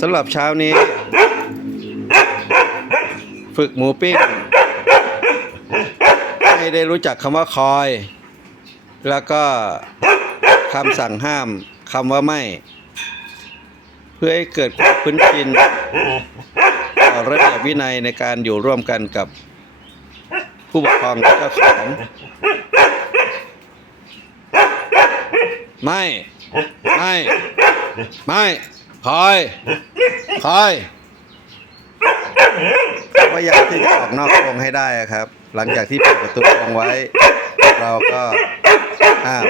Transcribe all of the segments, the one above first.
สำหรับเช้านี้ ฝึกหมูปิ้ง ให้ได้รู้จักคำว่าคอย แล้วก็คำสั่งห้ามคำว่าไม่ เพื่อให้เกิดความคุ้นชินต่อระเบียบวินัยในการอยู่ร่วมกันกับผู้ปกครองเจ้าของไม่ ไม่ ไม่ คอยคอยพยายามที่จะออกนอกกรงให้ได้อะครับ หลังจากที่เปิดประตูกรงไว้ เราก็ห้าม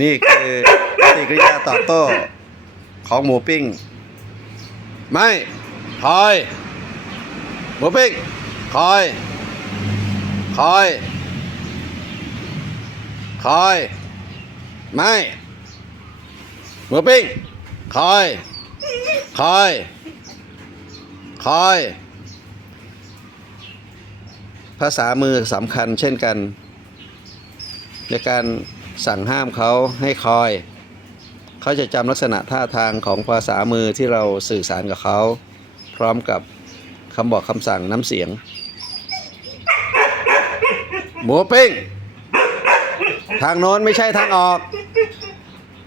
นี่คือปฏิกิริยาตอบโต้ของหมูปิ้ง ไม่คอยหมูปิ้งคอยคอยคอย ไม่ หมูปิ้งคอยคอยคอย ภาษามือสำคัญเช่นกัน ในการสั่งห้ามเขาให้คอย เขาจะจำลักษณะท่าทางของภาษามือที่เราสื่อสารกับเขา พร้อมกับคำบอกคำสั่งน้ำเสียง หมูปิ้ง ทางโน้นไม่ใช่ทางออก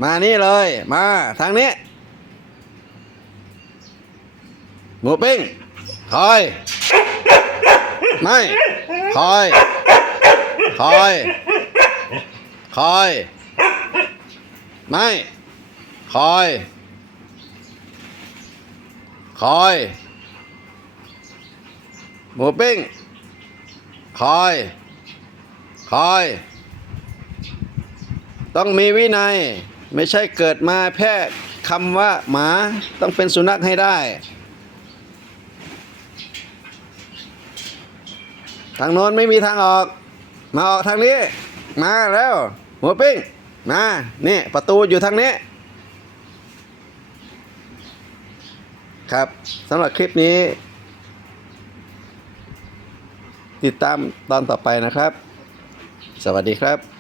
มานี่เลย มาทางนี้ หมูปิ้งคอยไม่คอยคอยคอยไม่คอยคอยหมูปิ้งคอยคอย ต้องมีวินัย ไม่ใช่เกิดมาแค่คำว่าหมาต้องเป็นสุนัขให้ได้ ทางโน้นไม่มีทางออก มาออกทางนี้ มาแล้ว หัวปิ้งมานี่ประตูอยู่ทางนี้ ครับสำหรับคลิปนี้ ติดตามตอนต่อไปนะครับ สวัสดีครับ